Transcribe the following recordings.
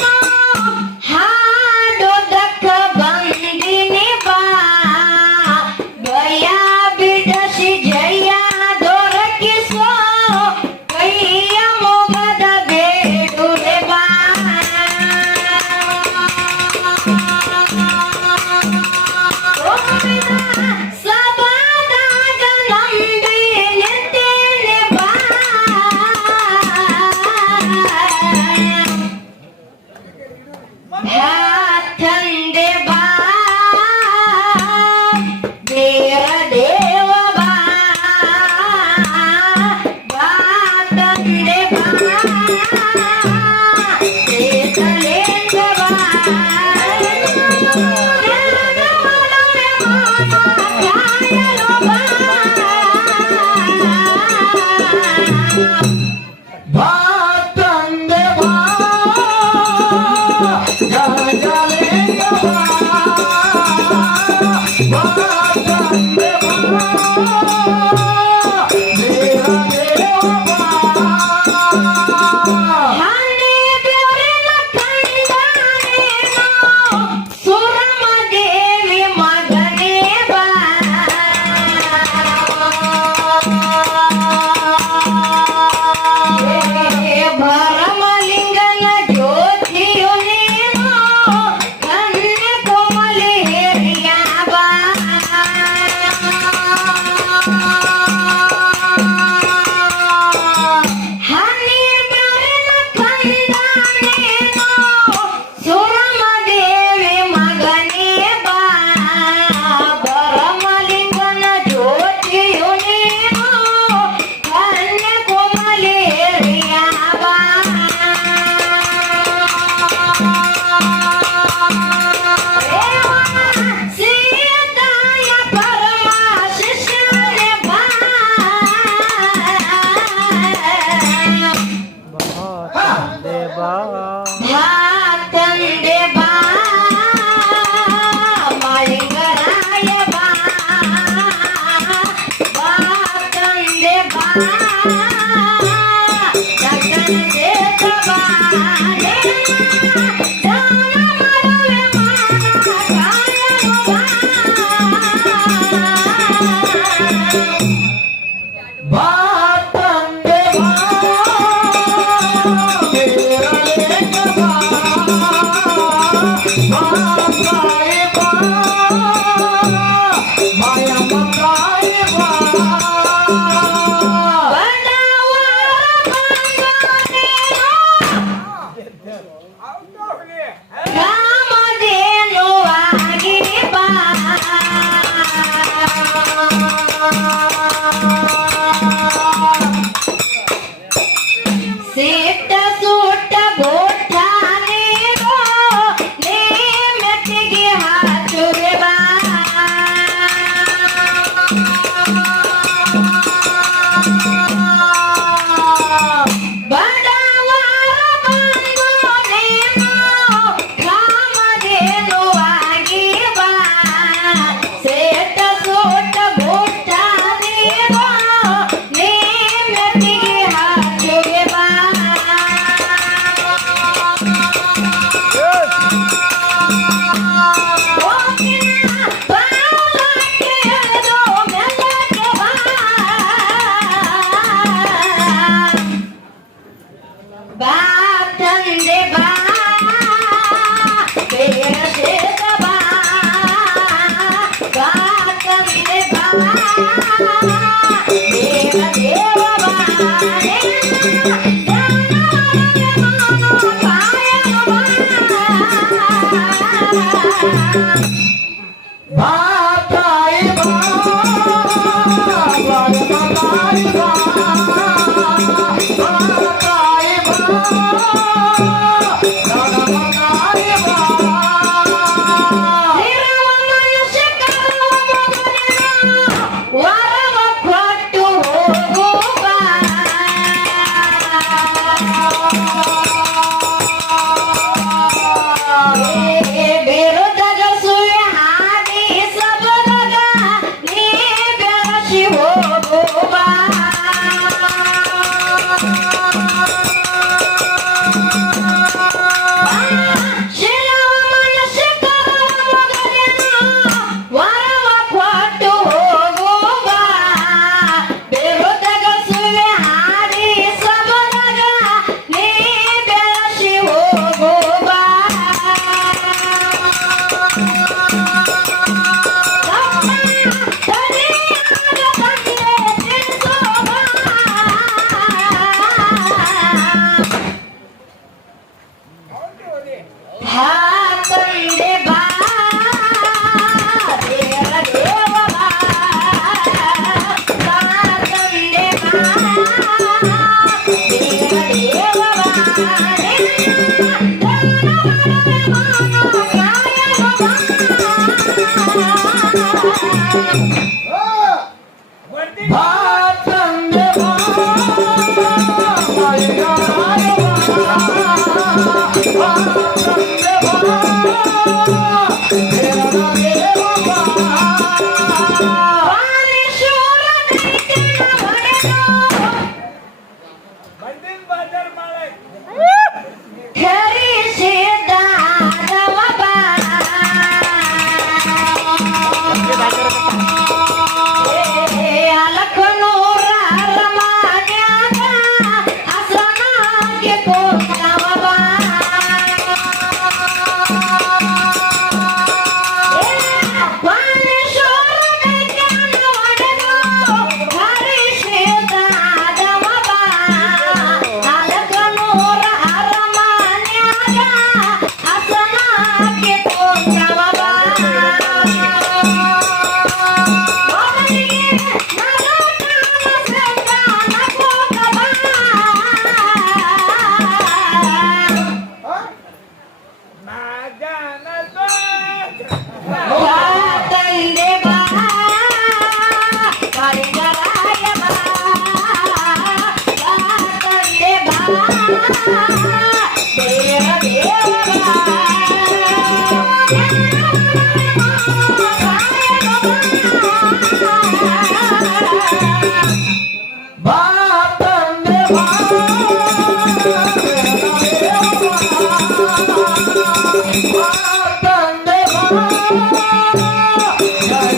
Bye. めてよ Thank you.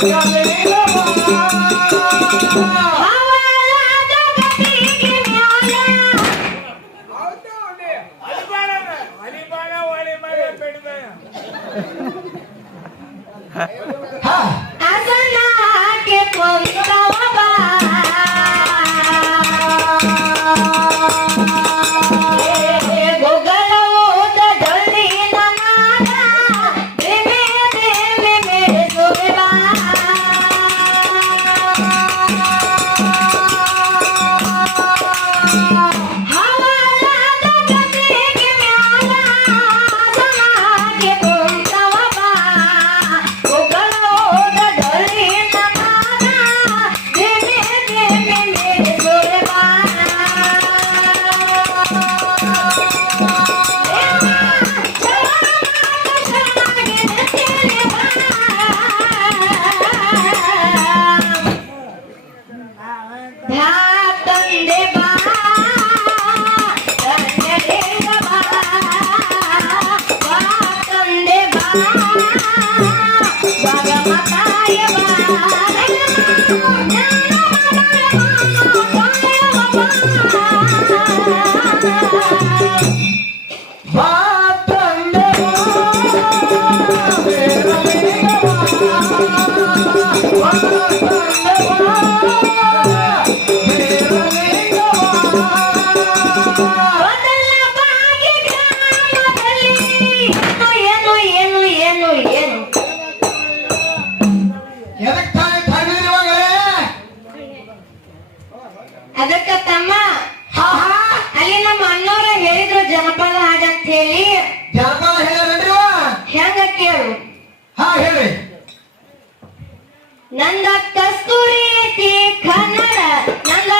Thank you. ಅದಕ್ಕೆ ತಮ್ಮ ಅಲ್ಲಿ ನಮ್ಮ ಅಣ್ಣವ್ರ ಹೇಳಿದ್ರು ಜನಪದ ಹಾಡಂತ ಹೇಳಿ. ಜನಪದ ಹೇಳಿದ್ರಿ ಹೆಂಗ ಕೇಳು. ಹಾ ಹೇಳಿ ನಂದ ಕಸ್ತೂರಿ ಕನ್ನಡ ನಂದ